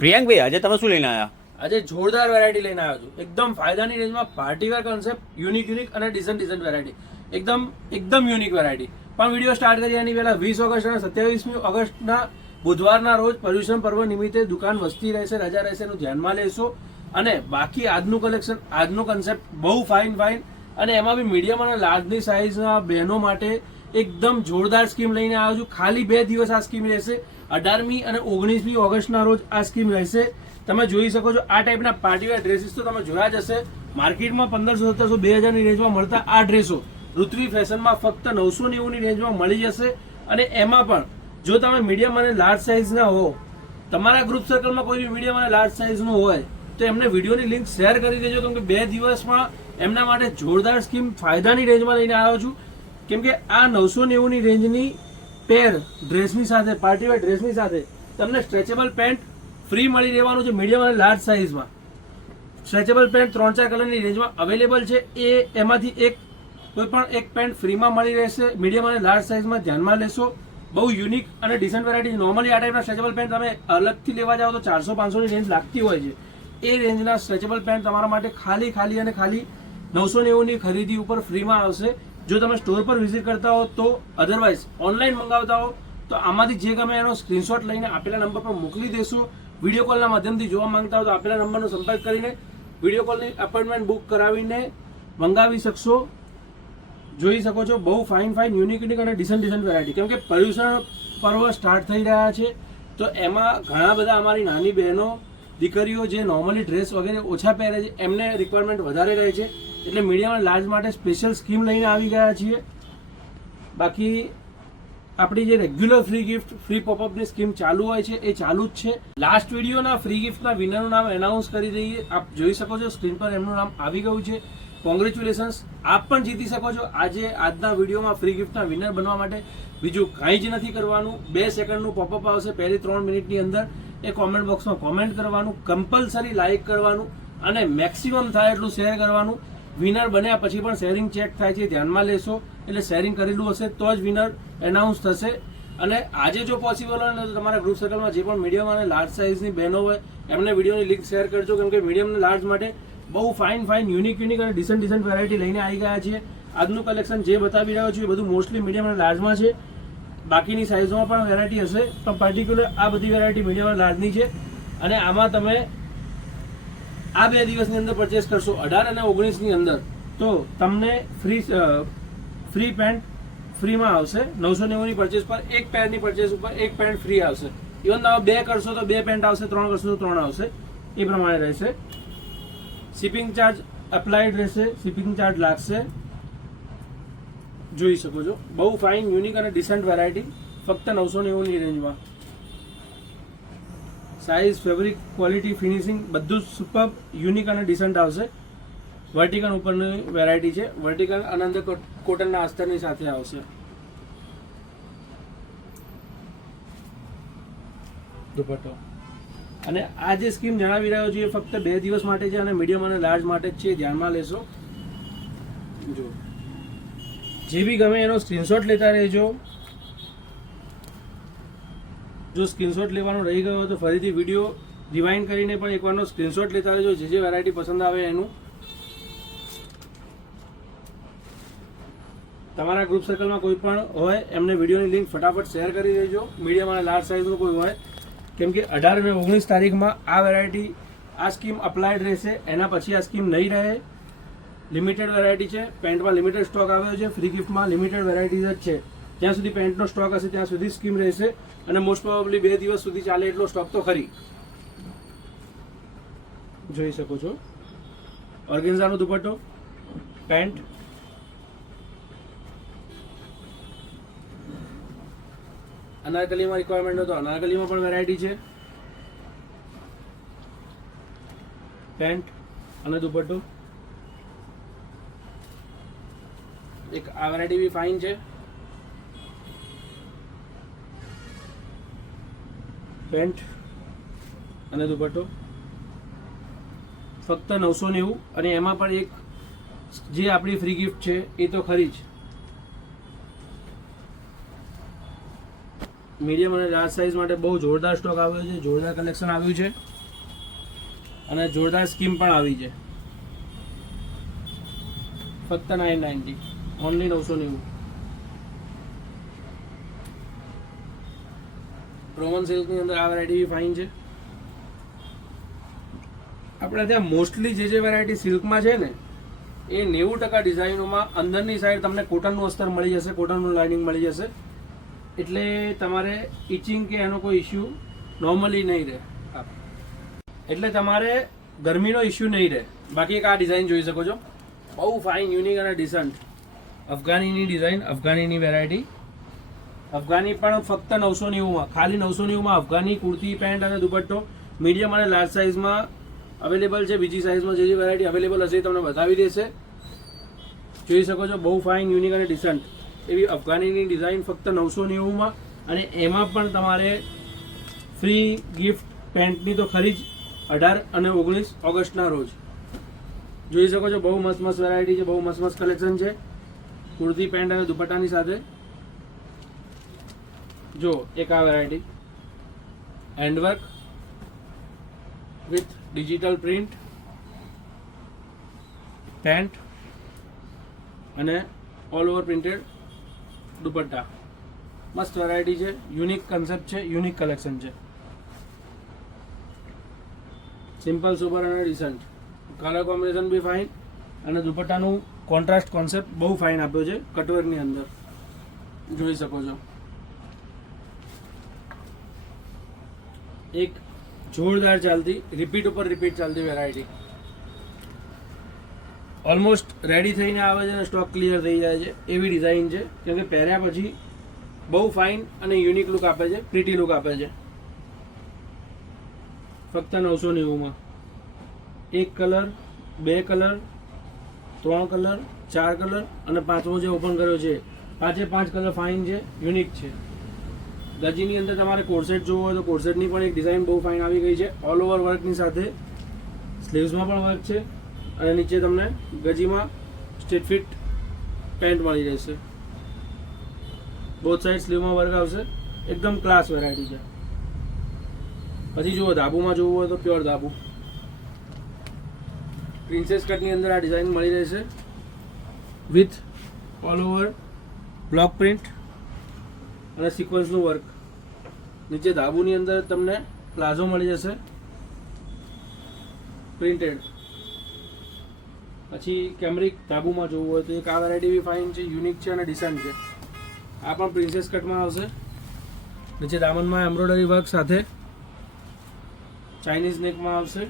પ્રિયાંકભાઈ, આજે તમે શું લઈને આવ્યા? આજે જોરદાર વેરાયટી લઈને આવ્યો છું. એકદમ ફાયદાની રેન્જમાં પાર્ટીવેર કોન્સેપ્ટ, યુનિક અને ડિસન્ટ વેરાયટી. એકદમ યુનિક વેરાયટી. પણ વિડીયો સ્ટાર્ટ કરીએ એની પહેલા 20 ઓગસ્ટ અને 27મી ઓગસ્ટના બુધવારના રોજ પર્યુષણ પર્વ નિમિત્તે દુકાન વસ્તી રહેશે, રજા રહેશે એનું ધ્યાનમાં લેશો. અને બાકી આજનું કલેક્શન, આજનો કન્સેપ્ટ બહુ ફાઇન અને એમાં બી મીડિયમ અને લાર્જની સાઇઝના બહેનો માટે એકદમ જોરદાર સ્કીમ લઈને આવ્યો છું. ખાલી 2 દિવસ આ સ્કીમ રહેશે. 18મી અને 19મી ઓગસ્ટના રોજ આ સ્કીમ રહેશે. તમે જોઈ શકો છો આ ટાઈપના પાર્ટીવેર ડ્રેસીસ તો તમે જોયા જ હશે. માર્કેટમાં 1500, 1700, 2000ની રેન્જમાં મળતા આ ડ્રેસો ઋત્વી ફેશનમાં ફક્ત 990ની રેન્જમાં મળી જશે. અને એમાં પણ જો તમે મીડિયમ અને લાર્જ સાઇઝના હો, તમારા ગ્રુપ સર્કલમાં કોઈ બી મીડિયમ અને લાર્જ સાઇઝનું હોય તો એમને વિડીયોની લિંક શેર કરી દેજો, કેમ કે 2 દિવસમાં એમના માટે જોરદાર સ્કીમ ફાયદાની રેન્જમાં લઈને આવ્યો છું. કેમ કે આ 990ની રેન્જની પેર ડ્રેસની સાથે, પાર્ટીવેર ડ્રેસની સાથે તમને સ્ટ્રેચેબલ પેન્ટ ફ્રી મળી રહેવાનું છે. મીડિયમ અને લાર્જ સાઇઝમાં સ્ટ્રેચેબલ પેન્ટ 3-4 કલરની રેન્જમાં અવેલેબલ છે. એમાંથી કોઈ પણ એક પેન્ટ ફ્રીમાં મળી રહેશે. મીડિયમ અને લાર્જ સાઇઝમાં ધ્યાનમાં લેશો. બહુ યુનિક અને ડિસન્ટ વેરાયટી. નોર્મલી આ ટાઈપના સ્ટ્રેચેબલ પેન્ટ તમે અલગથી લેવા જાઓ તો 400-500ની રેન્જ લાગતી હોય છે. એ રેન્જના સ્ટ્રેચેબલ પેન્ટ તમારા માટે ખાલી 990ની ખરીદી ઉપર ફ્રીમાં આવશે. જો તમે સ્ટોર પર વિઝિટ કરતા હો તો, અધરવાઇઝ ઓનલાઈન મંગાવતા હો તો આમાંથી જે ગમે એનો સ્ક્રીનશોટ લઈને આપેલા નંબર પર મોકલી દેશો. વિડીયો કોલના માધ્યમથી જોવા માંગતા હો તો આપેલા નંબરનો સંપર્ક કરીને વિડીયો કોલની અપોઇન્ટમેન્ટ બુક કરાવીને મંગાવી શકશો. જોઈ શકો છો બહુ ફાઇન યુનિક અને ડિસન્ટ વેરાયટી. કેમ કે પર્યુષણ પર્વ સ્ટાર્ટ થઈ રહ્યા છે તો એમાં ઘણા બધા અમારી નાની બહેનો, દીકરીઓ જે નોર્મલી ડ્રેસ વગેરે ઓછા પહેરે છે એમને રિક્વાયરમેન્ટ વધારે રહે છે. એટલે મીડિયમ અને લાર્જ માટે સ્પેશિયલ સ્કીમ લઈને આવી ગયા છીએ. બાકી આપણી જે રેગ્યુલર ફ્રી ગિફ્ટ, ફ્રી પોપઅપની સ્કીમ ચાલુ હોય છે એ ચાલુ જ છે. લાસ્ટ વિડીયોના ફ્રી ગિફ્ટના વિનરનું નામ એનાઉન્સ કરી દઈએ. આપ જોઈ શકો છો સ્ક્રીન પર એમનું નામ આવી ગયું છે. કોંગ્રેચ્યુલેશન્સ, આપ પણ જીતી શકો છો. આજના વિડીયોમાં ફ્રી ગિફ્ટના વિનર બનવા માટે બીજું કાંઈ જ નથી કરવાનું. 2 સેકન્ડનું પોપઅપ આવશે પહેલી 3 મિનિટની અંદર. એ કોમેન્ટ બોક્સમાં કોમેન્ટ કરવાનું, કમ્પલસરી લાઇક કરવાનું અને મેક્સિમમ થાય એટલું શેર કરવાનું. વિનર બન્યા પછી પણ શેરિંગ ચેક થાય છે, ધ્યાનમાં લેશો. એટલે શેરિંગ કરેલું હશે તો જ વિનર એનાઉન્સ થશે. અને આજે જો પોસિબલ હોય ને તો તમારા ગ્રુપ સર્કલમાં જે પણ મીડિયમ અને લાર્જ સાઇઝની બહેનો હોય એમને વિડીયોની લિંક શેર કરજો. કેમ કે મીડિયમ અને લાર્જ માટે બહુ ફાઇન યુનિક અને ડિસન્ટ વેરાયટી લઈને આવી ગયા છીએ. આજનું કલેક્શન જે બતાવી રહ્યો છું એ બધું મોસ્ટલી મીડિયમ અને લાર્જમાં છે. બાકીની સાઇઝોમાં પણ વેરાયટી હશે, પણ પર્ટિક્યુલર આ બધી વેરાયટી મીડિયમ અને લાર્જની છે. અને આમાં તમે આ 2 દિવસની અંદર પરચેસ કરશો, 18 અને 19ની અંદર, તો તમને ફ્રી પેન્ટ ફ્રીમાં આવશે. 990ની પરચેસ પર એક પેરની પરચેસ ઉપર એક પેન્ટ ફ્રી આવશે. ઇવન તમે 2 કરશો તો 2 પેન્ટ આવશે, 3 કરશો તો 3 આવશે. એ પ્રમાણે રહેશે. શિપિંગ ચાર્જ અપ્લાઇડ રહેશે, શિપિંગ ચાર્જ લાગશે. જોઈ શકો છો બહુ ફાઇન યુનિક અને ડિસન્ટ વેરાયટી ફક્ત 990ની રેન્જમાં. સાઇઝ, ફેબ્રિક, ક્વોલિટી, ફિનિશિંગ બધું જ સુપર યુનિક અને ડિસન્ટ આવશે. વર્ટિકલ ઉપરની વેરાયટી છે. વર્ટિકલ અને અંદર કોટનના અસ્તરની સાથે આવશે. દુપટ્ટો. અને આ જે સ્કીમ જણાવી રહ્યો છું એ ફક્ત 2 દિવસ માટે છે અને મીડિયમ અને લાર્જ માટે જ છે, ધ્યાનમાં લેશો. જો જે બી ગમે એનો સ્ક્રીનશોટ લેતા રહેજો. જો સ્ક્રીનશોટ લેવાનો રહી ગયો તો ફરીથી વિડીયો રિવાઇન્ડ કરીને પણ એકવારનો સ્ક્રીનશોટ લેતા રહેજો. જે વેરાયટી પસંદ આવે એનું તમારા ગ્રુપ સર્કલમાં કોઈ પણ હોય એમને વિડીયોની લિંક ફટાફટ શેર કરી દેજો. મીડિયમ અને લાર્જ સાઇઝનું કોઈ હોય, કેમ કે 18 અને 19 તારીખમાં આ વેરાયટી, આ સ્કીમ અપ્લાયડ રહેશે. એના પછી આ સ્કીમ નહીં રહે. લિમિટેડ વેરાયટી છે. પેન્ટમાં લિમિટેડ સ્ટોક આવ્યો છે. ફ્રી ગિફ્ટમાં લિમિટેડ વેરાયટીઝ જ છે. જ્યાં સુધી પેન્ટનો સ્ટોક હશે ત્યાં સુધી સ્કીમ રહેશે. અને મોસ્ટ પ્રોબેબલી 2 દિવસ સુધી ચાલે એટલો સ્ટોક તો ખરી. જોઈ શકો છો ઓર્ગેન્ઝાનો દુપટ્ટો, પેન્ટ, અનારકલીમાં રિક્વાયરમેન્ટ હોય તો અનારકલીમાં પણ વેરાયટી છે. પેન્ટ અને દુપટ્ટો. એક આ વેરાયટી બી ફાઇન છે. પેન્ટ અને દુપટ્ટો ફક્ત 990. અને એમાં પણ એક જે આપણી ફ્રી ગિફ્ટ છે એ તો ખરી જ. મીડિયમ અને લાર્જ સાઇઝ માટે બહુ જોરદાર સ્ટોક આવ્યો છે, જોરદાર કલેક્શન આવ્યું છે અને જોરદાર સ્કીમ પણ આવી છે. ફક્ત 990, ઓનલી 990. રોમન સિલ્કની અંદર આ વેરાયટી ફાઇન છે. આપણે ત્યાં મોસ્ટલી જે વેરાયટી સિલ્કમાં છે ને એ 90% ડિઝાઇનોમાં અંદરની સાઈડ તમને કોટનનું અસ્તર મળી જશે, કોટનનું લાઇનિંગ મળી જશે, એટલે તમારે ઇચિંગ કે એનો કોઈ ઇસ્યુ નોર્મલી નહીં રહે, એટલે તમારે ગરમીનો ઇસ્યુ નહીં રહે. બાકી એક આ ડિઝાઇન જોઈ શકો છો, બહુ ફાઇન, યુનિક અને ડિસન્ટ અફઘાનીની ડિઝાઇન, અફઘાનીની વેરાયટી. અફઘાની પણ ફક્ત 990માં, ખાલી 990માં અફઘાની કુર્તી, પેન્ટ અને દુપટ્ટો મીડિયમ અને લાર્જ સાઇઝમાં અવેલેબલ છે. બીજી સાઇઝમાં જે વેરાયટી અવેલેબલ હશે એ તમને બતાવી દેશે. જોઈ શકો છો, બહુ ફાઇન, યુનિક અને ડિસન્ટ એવી અફઘાનીની ડિઝાઇન ફક્ત 990માં, અને એમાં પણ તમારે ફ્રી ગિફ્ટ પેન્ટની તો ખરી જ 18 અને 19 ઓગસ્ટના રોજ. જોઈ શકો છો, બહુ મસ્ત મસ્ત વેરાયટી છે, બહુ મસ્ત મસ્ત કલેક્શન છે કુર્તી, પેન્ટ અને દુપટ્ટાની સાથે. જો એક આ variety handwork with digital print pant અને ઓલ ઓવર પ્રિન્ટેડ દુપટ્ટા. મસ્ત વેરાયટી છે, યુનિક કન્સેપ્ટ છે, યુનિક કલેક્શન છે. સિમ્પલ, સુપર અને ડિસન્ટ. કલર કોમ્બિનેશન બી ફાઇન અને દુપટ્ટાનું કોન્ટ્રાસ્ટ કોન્સેપ્ટ બહુ ફાઇન આપ્યો છે કટવર્કની અંદર. જોઈ શકો છો, એક જોરદાર ચાલતી, રિપીટ ઉપર રિપીટ ચાલતી વેરાયટી. ઓલમોસ્ટ રેડી થઈને આવે છે અને સ્ટોક ક્લિયર થઈ જાય છે એવી ડિઝાઇન છે, કેમ કે પહેર્યા પછી બહુ ફાઇન અને યુનિક લુક આપે છે, પ્રીટી લુક આપે છે. ફક્ત 990માં. એક કલર, 2 કલર, 3 કલર, 4 કલર અને 5મો જે ઓપન કર્યો છે, 5 કલર ફાઇન છે, યુનિક છે. ગજીની અંદર તમારે કોર્સેટ જોવો હોય તો કોર્સેટની પણ એક ડિઝાઇન બહુ ફાઇન આવી ગઈ છે, ઓલ ઓવર વર્કની સાથે. સ્લીવ્સમાં પણ વર્ક છે અને નીચે તમને ગજીમાં સ્ટ્રેટ ફિટ પેન્ટ મળી રહેશે. બોથ સાઈડ સ્લીવમાં વર્ક આવશે, એકદમ ક્લાસ વેરાયટી છે. પછી જુઓ, ધાબુમાં જોવું હોય તો પ્યોર ધાબુ પ્રિન્સેસ કટની અંદર આ ડિઝાઇન મળી રહેશે with all over block print અને સિક્વન્સનું વર્ક. નીચે ધાબુની અંદર તમને પ્લાઝો મળી જશે પ્રિન્ટેડ. પછી કેમરિક ધાબુમાં જોવું હોય તો એક આ વેરાયટી બી ફાઇન છે, યુનિક છે અને ડિસન્ટ છે. આ પણ પ્રિન્સેસ કટમાં આવશે. નીચે દામનમાં એમ્બ્રોઇડરી વર્ક સાથે ચાઇનીઝ નેકમાં આવશે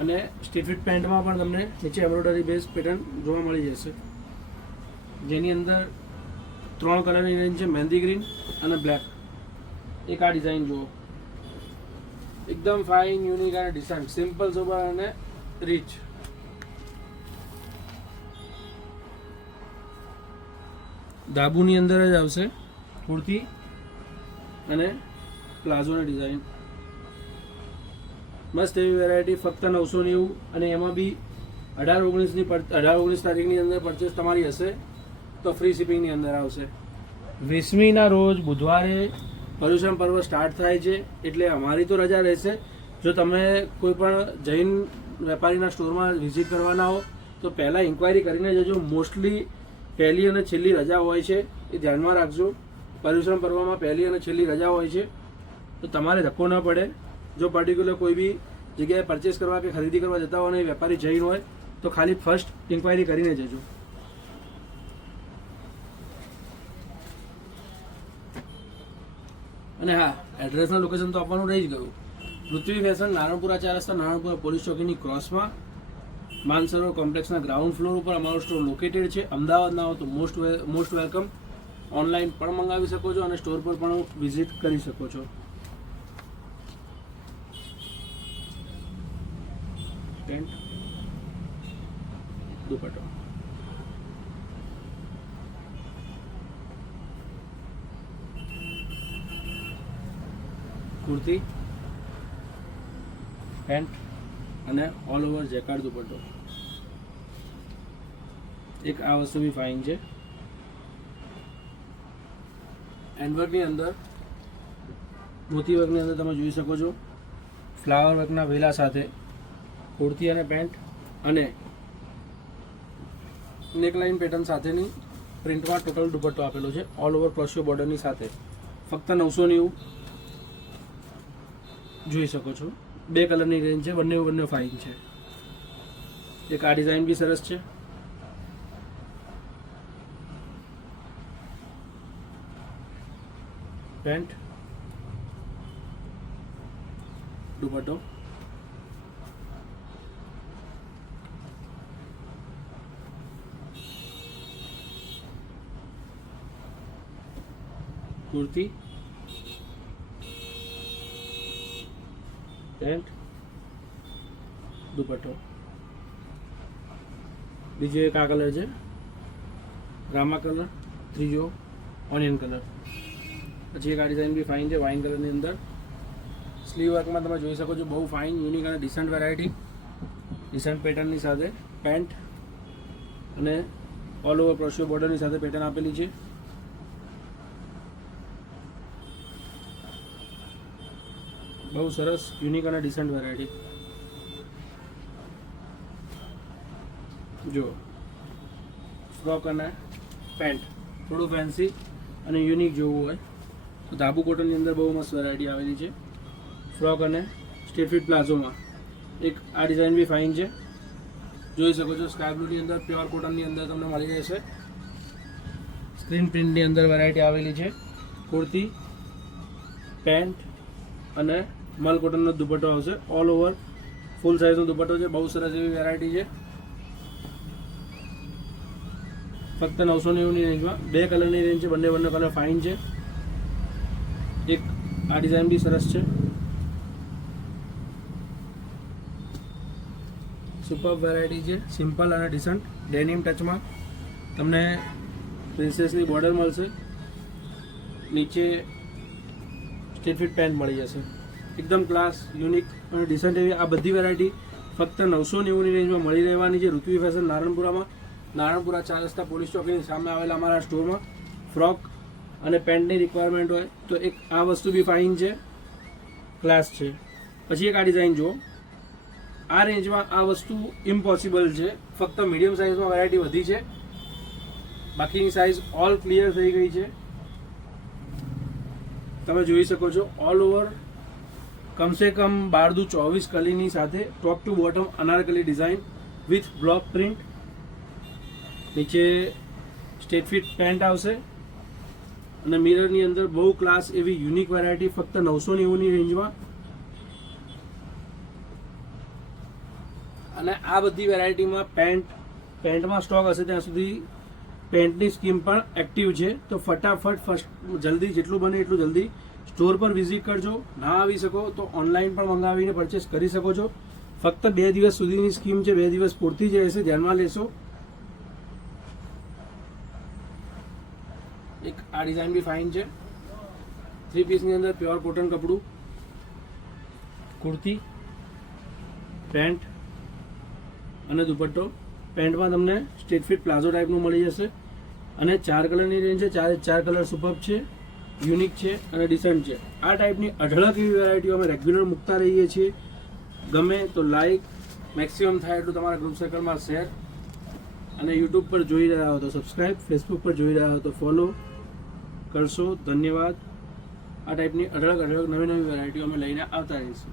અને સ્ટ્રેટ ફિટ પેન્ટમાં પણ તમને નીચે એમ્બ્રોઇડરી બેઝ પેટર્ન જોવા મળી જશે, જેની અંદર 3 કલરની રેન્જ છે, મહેંદી ગ્રીન અને બ્લેક. એક આ ડિઝાઇન જુઓ, એકદમ ફાઇન, યુનિક અને ડિસન્ટ, સિમ્પલ, સોબર અને રીચ. ધાબુની અંદર જ આવશે કુર્તી અને પ્લાઝોની ડિઝાઇન. મસ્ત એવી વેરાયટી, ફક્ત 990, અને એમાં બી 18-19 તારીખની અંદર પરચેસ તમારી હશે તો ફ્રી શિપિંગની અંદર આવશે. 20મીના રોજ બુધવારે પર્યુષણ પર્વ સ્ટાર્ટ થાય છે, એટલે અમારી તો રજા રહેશે. જો તમે કોઈ પણ જૈન વેપારીના સ્ટોરમાં વિઝિટ કરવાના હો તો પહેલાં ઇન્ક્વાયરી કરીને જજો. મોસ્ટલી પહેલી અને છેલ્લી રજા હોય છે, એ ધ્યાનમાં રાખજો. પર્યુષણ પર્વમાં પહેલી અને છેલ્લી રજા હોય છે, તો તમારે ધક્કો ન પડે. જો પર્ટિક્યુલર કોઈ બી જગ્યાએ પરચેસ કરવા કે ખરીદી કરવા જતા હોય ને એ વેપારી જૈન હોય તો ખાલી ફર્સ્ટ ઇન્ક્વાયરી કરીને જજો. અને હા, એડ્રેસના લોકેશન તો આપવાનું રહી જ ગયું. પૃથ્વી ફેશન, નારણપુરા 4 રસ્તા, નારણપુરા પોલીસ ચોકીની ક્રોસમાં માનસરોવર કોમ્પ્લેક્સના ગ્રાઉન્ડ ફ્લોર ઉપર અમારો સ્ટોર લોકેટેડ છે. અમદાવાદના હો તો મોસ્ટ વેલકમ. ઓનલાઈન પણ મંગાવી શકો છો અને સ્ટોર પર પણ વિઝિટ કરી શકો છો. પેન્ટ, દુપટ્ટો, કુર્તી, પેન્ટ અને ઓલ ઓવર જેકાર્ડ દુપટ્ટો. એક આ વસ્તુ બી ફાઇન છે, હેન્ડવર્કની અંદર મોતી વર્કની અંદર તમે જોઈ શકો છો ફ્લાવર વર્કના વેલા સાથે કુર્તી અને પેન્ટ અને નેકલાઇન પેટર્ન સાથેની પ્રિન્ટમાં ટોટલ દુપટ્ટો આપેલો છે ઓલ ઓવર ક્રોશિયો બોર્ડરની સાથે ફક્ત 990 જોઈ શકો છો. 2 કલરની રેન્જ છે, બંને ફાઇન છે. એક આ ડિઝાઇન બી સરસ છે. પેન્ટ દુપટ્ટો કુર્તી પેન્ટ દુપટ્ટો. બીજો એક આ કલર છે રામા કલર, ત્રીજો ઓનિયન કલર. પછી એક આ ડિઝાઇન બી ફાઇન છે વાઇન કલરની અંદર. સ્લીવ વર્કમાં તમે જોઈ શકો છો બહુ ફાઇન યુનિક અને ડિસન્ટ વેરાયટી, ડિસન્ટ પેટર્નની સાથે પેન્ટ અને ઓલ ઓવર ક્રોશિયો બોર્ડરની સાથે પેટર્ન આપેલી છે. બહુ સરસ યુનિક અને ડિસન્ટ વેરાયટી. જો ફ્રોક અને પેન્ટ થોડું ફેન્સી અને યુનિક જોવું હોય તો ધાબુ કોટનની અંદર બહુ મસ્ત વેરાયટી આવેલી છે. ફ્રોક અને સ્ટ્રેટ ફિટ પ્લાઝોમાં એક આ ડિઝાઇન બી ફાઇન છે, જોઈ શકો છો. સ્કાય બ્લુની અંદર પ્યોર કોટનની અંદર તમને મળી રહેશે. સ્ક્રીન પ્રિન્ટની અંદર વેરાયટી આવેલી છે. કુર્તી પેન્ટ અને મલ કોટનનો દુપટ્ટો આવશે. ઓલ ઓવર ફૂલ સાઇઝનો દુપટ્ટો છે. બહુ સરસ એવી વેરાયટી છે. ફક્ત 990ની રેન્જમાં 2 કલરની રેન્જ છે, બંને કલર ફાઇન છે. એક આ ડિઝાઇન બી સરસ છે. સુપર વેરાયટી છે, સિમ્પલ અને ડિસન્ટ ડેનિમ ટચમાં તમને પ્રિન્સેસની બોર્ડર મળશે. નીચે સ્ટ્રેટ ફિટ પેન્ટ મળી જશે. એકદમ ક્લાસ યુનિક અને ડિસન્ટ એવી આ બધી વેરાયટી ફક્ત 990ની રેન્જમાં મળી રહેવાની છે ઋત્વી ફેશન નારણપુરામાં. નારણપુરા 4 રસ્તા પોલીસ ચોકીની સામે આવેલા અમારા સ્ટોરમાં ફ્રોક અને પેન્ટની રિક્વાયરમેન્ટ હોય તો એક આ વસ્તુ બી ફાઇન છે, ક્લાસ છે. પછી એક આ ડિઝાઇન જુઓ. આ રેન્જમાં આ વસ્તુ ઇમ્પોસિબલ છે. ફક્ત મીડિયમ સાઇઝમાં વેરાયટી વધી છે, બાકીની સાઇઝ ઓલ ક્લિયર થઈ ગઈ છે. તમે જોઈ શકો છો ઓલ ઓવર કમસે કમ 12 દુ 24 કલીની સાથે top to bottom Anarkali design with block print. નીચે સ્ટ્રેટ ફિટ પેન્ટ આવશે અને મિરરની અંદર બહુ ક્લાસ એવી યુનિક વેરાયટી ફક્ત 990ની રેન્જમાં. અને આ બધી વેરાયટીમાં પેન્ટમાં સ્ટોક હશે ત્યાં સુધી પેન્ટની સ્કીમ પણ એક્ટિવ છે. તો ફટાફટ જલ્દી જેટલું બને એટલું જલ્દી સ્ટોર પર વિઝિટ કરજો. ના આવી શકો તો ઓનલાઈન પણ મંગાવીને પરચેસ કરી શકો છો. ફક્ત 2 દિવસ સુધીની સ્કીમ છે, 2 દિવસ પૂરતી જ રહેશે, ધ્યાનમાં લેશો. એક આ ડિઝાઇન બી ફાઇન છે. 3 પીસની અંદર પ્યોર કોટન કપડું, કુર્તી પેન્ટ અને દુપટ્ટો. પેન્ટમાં તમને સ્ટ્રેટ ફિટ પ્લાઝો ટાઈપનું મળી જશે અને 4 કલરની રેન્જ છે. 4 કલર સુપર છે, યુનિક છે અને ડિસન્ટ છે. આ ટાઈપની અઢળક એવી વેરાયટીઓ અમે રેગ્યુલર મૂકતા રહીએ છીએ. ગમે તો લાઈક, મેક્સિમમ થાય એટલું તમારા ગ્રુપ સર્કલમાં શેર અને યુટ્યુબ પર જોઈ રહ્યા હો તો સબસ્ક્રાઈબ, ફેસબુક પર જોઈ રહ્યા હો તો ફોલો કરશો. ધન્યવાદ. આ ટાઈપની અઢળક નવી વેરાયટીઓ અમે લઈને આવતા રહીશું.